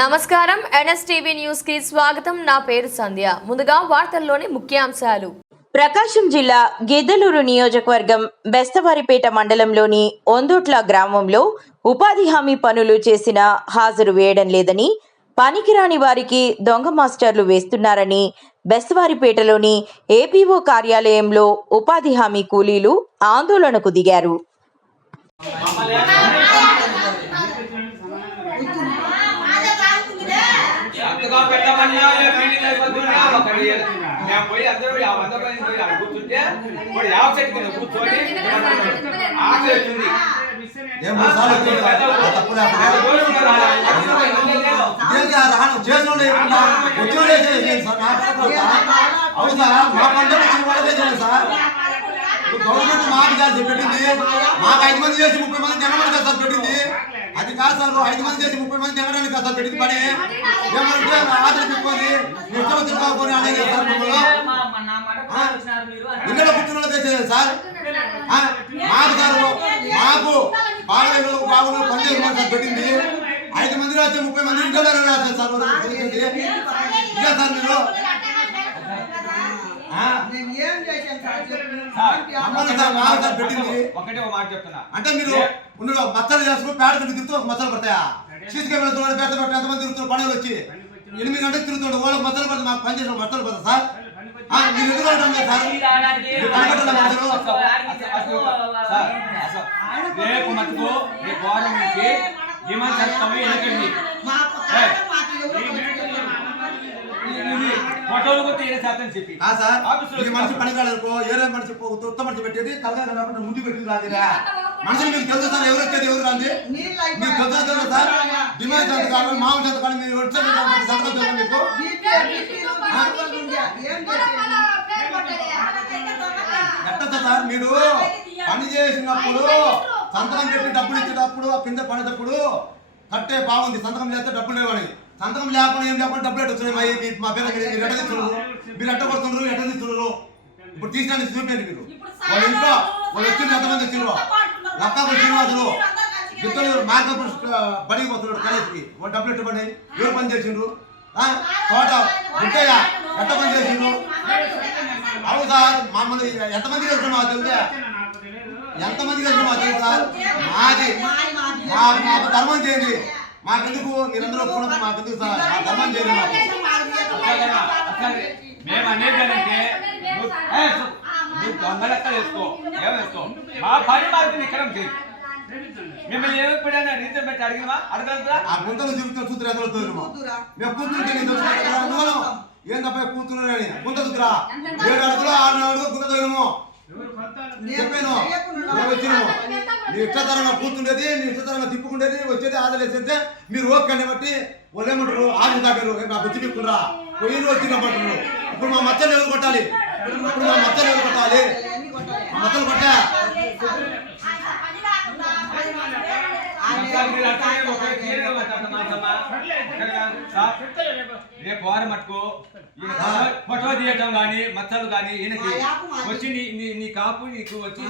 నమస్కారం NSTV news కి స్వాగతం। నా పేరు సంధ్య। ముందుగా వార్తల్లోని ముఖ్యాంశాలు। ప్రకాశం జిల్లా గిద్దలూరు నియోజకవర్గం బెస్తవారిపేట మండలంలోని ఒందోట్ల గ్రామంలో ఉపాధి హామీ పనులు చేసిన హాజరు వేయడం లేదని, పనికిరాని వారికి దొంగ మాస్టర్లు వేస్తున్నారని బెస్తవారిపేటలోని ఏపీఓ కార్యాలయంలో ఉపాధి హామీ కూలీలు ఆందోళనకు దిగారు। గవర్నమెంట్ మాట పెట్టింది, మాకు 5 మంది చేసి 30 మంది జనమని కదా పెట్టింది। అది కాదు సార్, 5 మంది చేసి 30 మంది జనడానికి కదా పెట్టింది పని। ఏమంటే ఆర్డర్ పెట్టుకొని ఇష్టం తిరుగుకొని అనేది సార్ ఇక్కడ కూర్చున్న చేసేది సార్। మాకు సార్ మాకు బాగున్న పని చేసుకోమని సార్ పెట్టింది। 5 మంది రాస్తే 30 మంది ఇంట్లో రాస్తారు సార్। ఇదే సార్ మీరు అంటే మీరు మచ్చలు చేసుకుని పేడ తిరుగుతూ మచ్చలు పడతాయా? సీసీ కెమెరా పేద పెట్టి ఎంతమంది తిరుగుతున్నారు? పండుగలు వచ్చి 8 గంటలకు తిరుగుతుండే వాళ్ళకి మచ్చలు పడతాయి, మాకు పని చేసిన మచ్చలు పడతాయి సార్। మీరు ఎందుకు అంటాం సార్? మనిషి పని కాలేదు, ఏరే మనిషి ఉత్త మనిషి పెట్టేది కలగా ముందు పెట్టి రాదిరా మనుషులు మీకు తెలుసు సార్। ఎవరు వచ్చేది ఎవరు రాంది మీకు తెలుసా సార్? డిమాండ్ సంతకాలు మామూలు సంతకాలు మీరు వచ్చే సంతకం తెలుసా మీకు? ఎట్ట సార్ మీరు పని చేసినప్పుడు సంతకం పెట్టి డబ్బులు ఇచ్చేటప్పుడు కింద పడేటప్పుడు కట్టే బాగుంది, సంతకం చేస్తే డబ్బులు లేవని। సంతకం లేకుండా ఏం లేకుండా డబ్బులు ఎట్ట వచ్చినాయి? మా పేరు మీరు ఎట్ట తెచ్చున్నారు? మీరు ఎట్ట కొడుతున్నారు? ఎట్ట తెచ్చున్నారు? ఇప్పుడు తీసినాన్ని చూపండి మీరు। వాళ్ళ ఇంట్లో వాళ్ళు వచ్చింది ఎంతమంది వచ్చిండ్రు? లక్కాపురం శ్రీనివాసులు గిద్దలూరు మార్గపురం బడికి పోతున్నాడు కాలేజీకి, వాళ్ళు డబ్బులు ఎట్టు పడినాయి? ఎవరు పని చేసిండ్రు? తోట గుట్టయ్య ఎట్ట పని చేసిండ్రు? అవును సార్, మమ్మల్ని ఎంతమంది కలిసి మాకు తెలుసా? ఎంతమంది కలిసి మాకు తెలుసు సార్? మాది మాకు ధర్మం చేయండి, మాకెందుకు మీరందరూ ఒప్పుకున్నప్పుడు మాకెందుకు సార్? మా ధర్మం చేయండి మాకు। మేము అనేది దొంగలెక్క వేసుకో ఏమేసుకో మా పని మాకు నిక్కడం చేయి। మిమ్మల్ని ఏమైనా రీజన్ పెట్టి అడిగినా అడగలుగుతా? ఆ గుంతలు చూపుతా చూతురు ఎదురుతారు మేము కూర్చుంటే ఏందప్ప కూతురు అని గుంత చూతురా 7 అడుగులు 6 అడుగులు గుంత తోయము చెప్పాను। మేము వచ్చినాము, నీ ఇష్టతరంగా కూర్చుండేది, నీ ఇష్టతరంగా తిప్పుకుండేది, వచ్చేది ఆదలేసేస్తే మీరు ఓకే బట్టి వాళ్ళు ఏమంటారు? ఆరు తాగారు నాకు వచ్చి తిప్పుకురా పోయి వచ్చినప్పుడు ఇప్పుడు మా మచ్చలు ఎవరు కొట్టాలి? ఇప్పుడు మా మచ్చలు ఎవరు కొట్టాలి? మచ్చలు కొట్టా రేపు వారం మట్టుకు ఫోటో తీయటం కానీ మచ్చలు కానీ ఈయనకి వచ్చి నీ కాపు నీకు వచ్చి